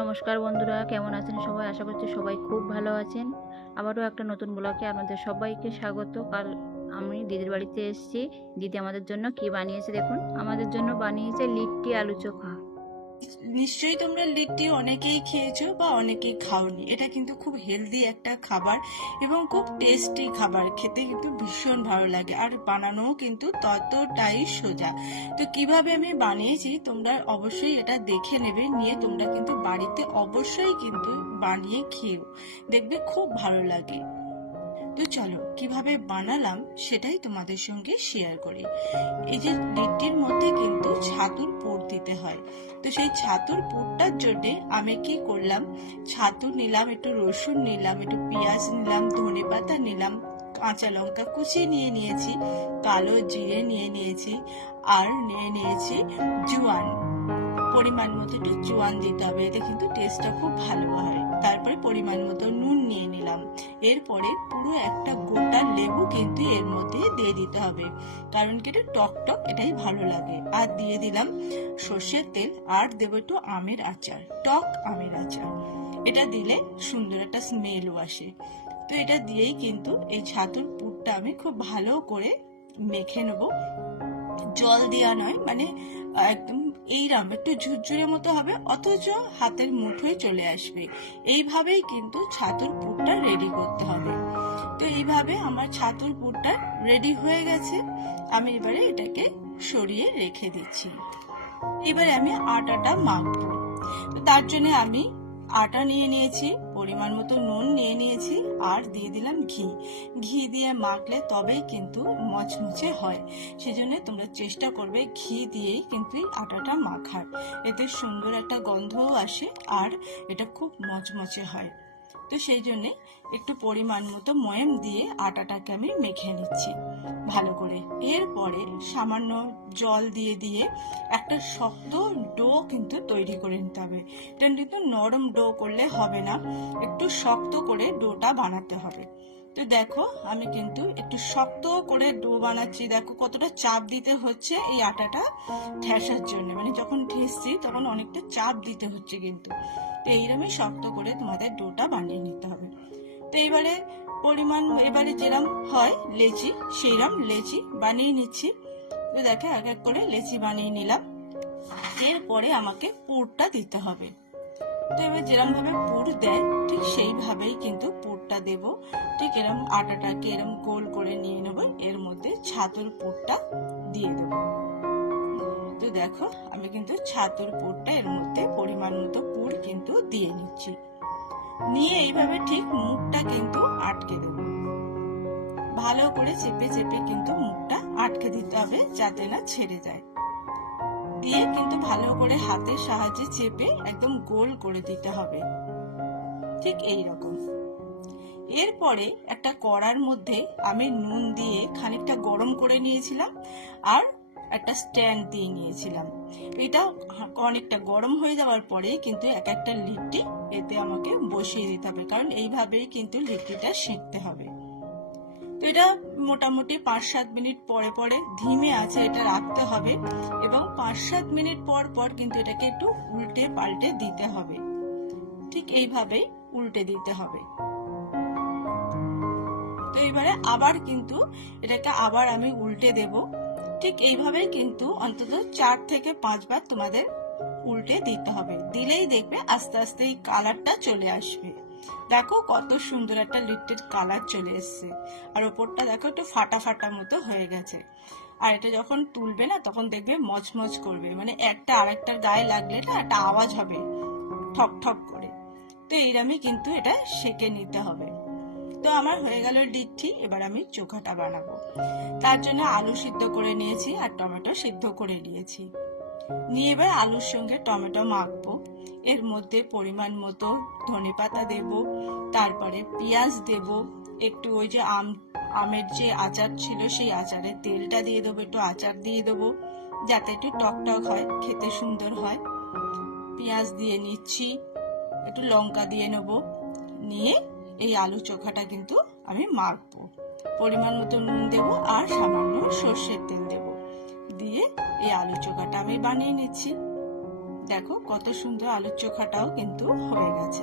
নমস্কার বন্ধুরা, কেমন আছেন সবাই? আশা করছি সবাই খুব ভালো আছেন। আবারও একটা নতুন ব্লগে আপনাদের সবাইকে স্বাগত। কাল আমি দিদির বাড়িতে এসেছি। দিদি আমাদের জন্য কি বানিয়েছে দেখুন। আমাদের জন্য বানিয়েছে লিট্টি আলু চোখা। নিশ্চয়ই তোমরা লিট্টি অনেকেই খেয়েছো বা অনেকেই খাওনি। এটা কিন্তু খুব হেলদি একটা খাবার এবং খুব টেস্টি খাবার, খেতে কিন্তু ভীষণ ভালো লাগে আর বানানোও কিন্তু ততটাই সোজা। তো কিভাবে আমি বানিয়েছি তোমরা অবশ্যই এটা দেখে নেবে, নিয়ে তোমরা কিন্তু বাড়িতে অবশ্যই কিন্তু বানিয়ে খেও, দেখবে খুব ভালো লাগে। তো চলো কিভাবে বানালাম সেটাই তোমাদের সঙ্গে শেয়ার করি। এই যে লিট্টির মধ্যে কিন্তু ছাতুর পুর দিতে হয়। তো সেই ছাতুর পুরটার জন্য আমি কি করলাম, ছাতু নিলাম, একটু রসুন নিলাম, একটু পেঁয়াজ নিলাম, ধনে পাতা নিলাম, কাঁচা লঙ্কা কুচি নিয়ে নিয়েছি, কালো জিরে নিয়ে নিয়েছি, আর নিয়ে নিয়েছি জোয়ান। পরিমাণ মতো একটু জোয়ান দিতে হবে, এতে কিন্তু টেস্টটা খুব ভালো হয়। তারপরে পরিমাণ মতো নুন নিয়ে নিলাম। এরপরে পুরো একটা গোটা লেবু কিন্তু এর মধ্যে দিয়ে দিতে হবে, কারণ কি এটা টক টক, এটাই ভালো লাগে। আর দিয়ে দিলাম সর্ষের তেল, আর দেবো একটু আমের আচার, টক আমের আচার। এটা দিলে সুন্দর একটা স্মেলও আসে। তো এটা দিয়েই কিন্তু এই ছাতুর পুরটা আমি খুব ভালো করে মেখে নেবো। জল দেওয়া নয়, মানে একদম এইরকম একটু ঝুরঝুরে মতো হবে, অথচ হাতের মুঠোয় চলে আসবে। এইভাবেই কিন্তু ছাতুর পুরটা রেডি করতে হবে। তো এইভাবে আমার ছাতুর পুরটা রেডি হয়ে গেছে। আমি এবারে এটাকে সরিয়ে রেখে দিচ্ছি। এবারে আমি আটাটা মাখবো। তো তার জন্য আমি আটা নিয়ে নিয়েছি, পরিমাণ মতো নুন নিয়ে নিয়েছি, আর দিয়ে দিলাম ঘি। ঘি দিয়ে মাখলে তবেই কিন্তু মচমচে হয়, সেজন্য তোমরা চেষ্টা করবে ঘি দিয়েই কিন্তু আটাটা মাখার, এতে সুন্দর একটা গন্ধও আসে আর এটা খুব মচমচে হয়। তো সেই জন্যে একটু পরিমাণ মতো ময়াম দিয়ে আটাটাকে আমি মেখে নিচ্ছি ভালো করে। এরপরে সামান্য জল দিয়ে দিয়ে একটা শক্ত ডো কিন্তু তৈরি করে নিতে হবে। এটা কিন্তু নরম ডো করলে হবে না, একটু শক্ত করে ডোটা বানাতে হবে। তো দেখো আমি কিন্তু একটু শক্ত করে ডো বানাচ্ছি, দেখো কতটা চাপ দিতে হচ্ছে এই আটাটা ঠেসার জন্য, মানে যখন ঠেসছি তখন অনেকটা চাপ দিতে হচ্ছে কিন্তু। তো এইরকমই শক্ত করে তোমাদের ডোটা বানিয়ে নিতে হবে। তো এবারে যেরকম হয় লেচি, সেইরকম লেচি বানিয়ে নিচ্ছি। তো দেখো এক এক করে লেচি বানিয়ে নিলাম। এরপরে আমাকে পুরটা দিতে হবে। তো এবার যেরকম ভাবে পুর দেয় ঠিক সেইভাবেই কিন্তু পুরটা দেব। ঠিক এরকম আটাটাকে এরকম গোল করে নিয়ে নেবো, এর মধ্যে ছাতুর পুরটা দিয়ে দেবো। তো দেখো আমি কিন্তু ছাতুর পুরটা এর মধ্যে পরিমাণ মতো পুর কিন্তু দিয়ে নিচ্ছি, নিয়ে এইভাবে ঠিক মুখটা কিন্তু আটকে দেবো। ভালো করে চেপে চেপে কিন্তু মুখটা আটকে দিতে হবে যাতে না ছেড়ে যায়। দিয়ে কিন্তু ভালো করে হাতের সাহায্যে চেপে একদম গোল করে দিতে হবে, ঠিক এই রকম। এরপরে একটা কড়ার মধ্যে আমি নুন দিয়ে খানিকটা গরম করে নিয়েছিলাম, আর একটা স্ট্যান্ড দিয়ে নিয়েছিলাম। এটা অনেকটা গরম হয়ে যাওয়ার পরে কিন্তু এক একটা লিট্টি এতে আমাকে বসিয়ে দিতে হবে, কারণ এইভাবেই কিন্তু লিট্টিটা সেঁকতে হবে। তো এটা মোটামুটি 5-7 মিনিট পরে পরে ধিমে আছে এটা রাখতে হবে, এবং 5-7 মিনিট পর পর কিন্তু এটাকে একটু উল্টে পাল্টে দিতে হবে, ঠিক এইভাবেই উল্টে দিতে হবে। তো এবারে আবার কিন্তু এটাকে আবার আমি উল্টে দেব, ঠিক এইভাবেই কিন্তু অন্তত 4 থেকে 5 বার তোমাদের উল্টে দিতে হবে, দিলেই দেখবে আস্তে আস্তে এই কালারটা চলে আসবে। দেখো কত সুন্দর একটা লিট্টির কালার চলে এসছে, আর ওপরটা দেখো একটু ফাটা ফাটা মতো হয়ে গেছে। আর এটা যখন তুলবে না তখন দেখবে মচমচ করবে, মানে একটা আরেকটার গায়ে লাগলে না একটা আওয়াজ হবে ঠক ঠক করে। তো এইরকমই কিন্তু এটা সেঁকে নিতে হবে। তো আমার হয়ে গেল লিট্টি, এবার আমি চোখাটা বানাবো। তার জন্য আলু সিদ্ধ করে নিয়েছি আর টমেটো সিদ্ধ করে নিয়েছি। নিয়ে এবার আলুর সঙ্গে টমেটো মাখবো। এর মধ্যে পরিমাণ মতো ধনেপাতা দেব, তারপরে পেঁয়াজ দেব, একটু ওই যে আমের যে আচার ছিল সেই আচারের তেলটা দিয়ে দেবো, একটু আচার দিয়ে দেবো যাতে একটু টক টক হয়, খেতে সুন্দর হয়। পেঁয়াজ দিয়ে নিচ্ছি, একটু লঙ্কা দিয়ে নেবো, নিয়ে এই আলু চোখাটা কিন্তু আমি মাখবো। পরিমাণ মতো নুন দেবো আর সামান্য সর্ষের তেল দেবো, দিয়ে এই আলু চোখাটা আমি বানিয়ে নিচ্ছি। দেখো কত সুন্দর আলুর চোখাটাও কিন্তু হয়ে গেছে।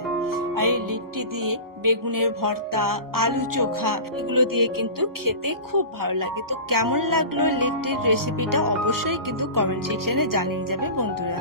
আর এই লিট্টি দিয়ে বেগুনের ভর্তা, আলু চোখা এগুলো দিয়ে কিন্তু খেতে খুব ভালো লাগে। তো কেমন লাগলো লিট্টির রেসিপিটা অবশ্যই কিন্তু কমেন্ট সেকশনে জানিয়ে যাবে বন্ধুরা।